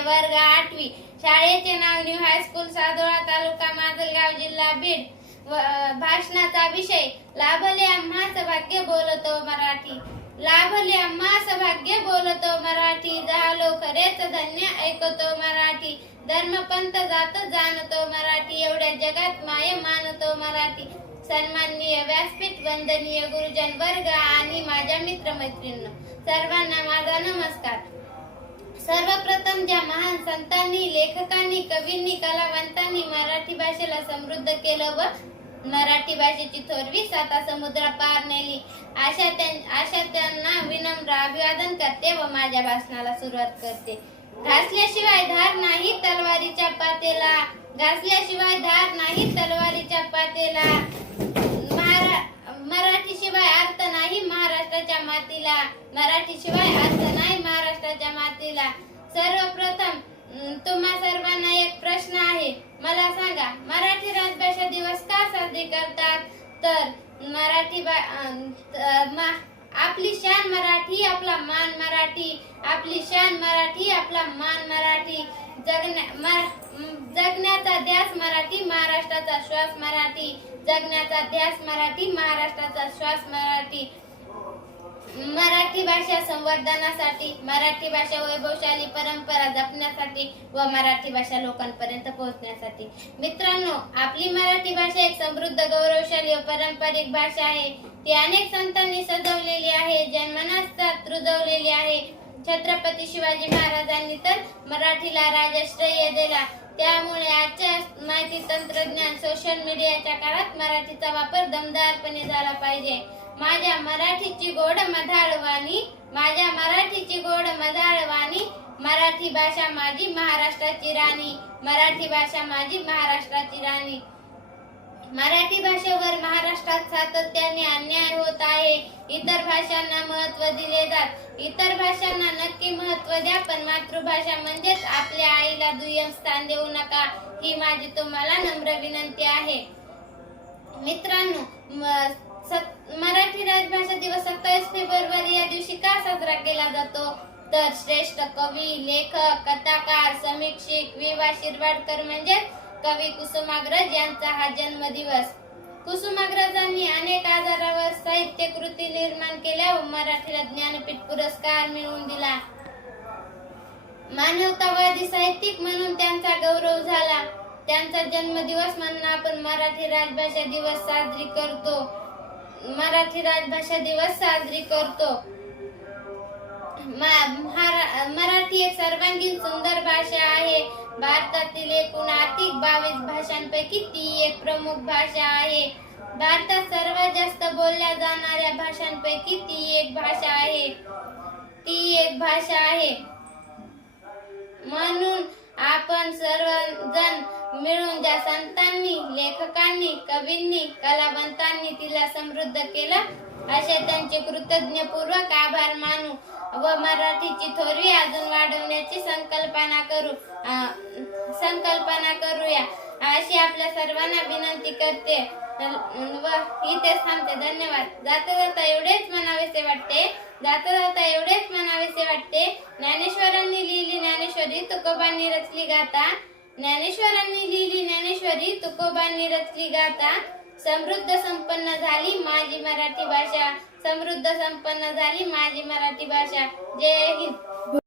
वर्ग आठवी शाळेचे नाव न्यू हायस्कूल सादोळा तालुका माजलगाव जिल्हा बीड. भाषणाचा विषय लाभले आम्हाच भाग्य बोलतो मराठी. लाभले आम्हास भाग्य बोलतो मराठी. झालो खरेच धन्य ऐकतो मराठी. धर्मपंथ जात जाणतो मराठी. एवढ्या जगात माय मानतो मराठी. सन्माननीय व्यासपीठ वंदनीय गुरुजन वर्ग आणि माझ्या मित्रमैत्रिणींनो सर्वांना माझा नमस्कार. सर्वप्रथम ज्या महान संतांनी लेखकांनी कवींनी कलावंतांनी मराठी भाषेला समृद्ध केलं व मराठी भाषेची थोरवी साता समुद्र पार नेली. अशा त्यां- अशा त्यांना विनम्र अभिवादन करते व माझ्या भाषणाला सुरुवात करते. घासल्याशिवाय धार नाही तलवारीच्या पातेला. घासल्याशिवाय धार नाही तलवारीच्या पातेला महारा मराठी शिवाय अर्थ नाही महाराष्ट्राच्या मातीला मराठी शिवाय अर्थ नाही महाराष्ट्राच्या मातीला. सर्वप्रथम तुम्हा सर्वांना एक प्रश्न आहे. मला सांगा मराठी राजभाषा दिवस का साजरी करतात? तर मराठी मा- आपली शान मराठी आपला मान मराठी आपली शान मराठी आपला मान मराठी. जगण्या मर- जगण्याचा ध्यास मराठी महाराष्ट्राचा श्वास मराठी. जगण्याचा ध्यास मराठी महाराष्ट्राचा श्वास मराठी. मराठी भाषा संवर्धनासाठी मराठी भाषा वैभवशाली परंपरा जपण्यासाठी व मराठी भाषा लोकांपर्यंत पोहोचण्यासाठी. मित्रांनो आपली मराठी भाषा एक समृद्ध गौरवशाली व पारंपरिक भाषा आहे. ती अनेक संतांनी सजवलेली आहे जन्मनास्थात रुजवलेली आहे. छत्रपती शिवाजी महाराजांनी तर मराठीला राजश्रय दिला. त्यामुळे आजच्या माहिती तंत्रज्ञान सोशल मीडियाच्या काळात मराठीचा वापर दमदारपणे झाला पाहिजे. माझ्या मराठीची गोड मधाळवाणी माझ्या मराठीची गोड मधाळवाणी मराठी भाषा माझी महाराष्ट्राची राणी मराठी भाषा माझी महाराष्ट्राची राणी. मराठी भाषेवर महाराष्ट्रात सातत्याने अन्याय होत आहे. इतर भाषांना महत्त्व दिले जात. इतर भाषांना नक्की महत्त्व द्या पण मातृभाषा म्हणजेच आपल्या आईला दुय्यम स्थान देऊ नका ही माझी तुम्हाला नम्र विनंती आहे. मित्रांनो मराठी राजभाषा दिवस सत्तावीस फेब्रुवारी या दिवशी का साजरा केला जातो? तर श्रेष्ठ कवी लेखक कथाकार समीक्षक विवा शिरवाडकर म्हणजे कवी कुसुमाग्रज यांचा हा जन्मदिवस. कुसुमाग्रजांनी अनेक आजारावर साहित्य कृती निर्माण केल्या व मराठीला ज्ञानपीठ पुरस्कार मिळवून दिला. मानवतावादी साहित्यिक म्हणून त्यांचा गौरव झाला. त्यांचा जन्मदिवस म्हणून आपण मराठी राजभाषा दिवस साजरी करतो. मराठी राजभाषा दिवस साजरी करतो. मराठी एक सर्वांगीण सुंदर भाषा आहे. भारतातील एकूण आर्थिक बावीस भाषांपैकी ती एक प्रमुख भाषा आहे. भारतात सर्वात जास्त बोलल्या जाणाऱ्या भाषांपैकी ती एक भाषा आहे. ती एक भाषा आहे. म्हणून आपण सर्वजण मिळून ज्या संतांनी लेखकांनी कवींनी कलावंतांनी तिला समृद्ध केलं असे त्यांचे कृतज्ञपूर्वक आभार मानू व मराठीची थोरवी अजून वाढवण्याची संकल्पना करू संकल्पना करूया. अशी आपल्या सर्वांना विनंती करते. व इथेच थांबते. धन्यवाद. जाता जाता एवढेच म्हणावेसे वाटते. जाता जाता एवढेच म्हणावेसे वाटते. ज्ञानेश्वरांनी लिहिली ज्ञानेश्वरी तुकोबांनी रचली गाता ज्ञानेश्वरांनी लिहिली ज्ञानेश्वरी तुकोबांनी रचली गाता समृद्ध संपन्न झाली माझी मराठी भाषा. समृद्ध संपन्न झाली माझी मराठी भाषा. जय हिंद.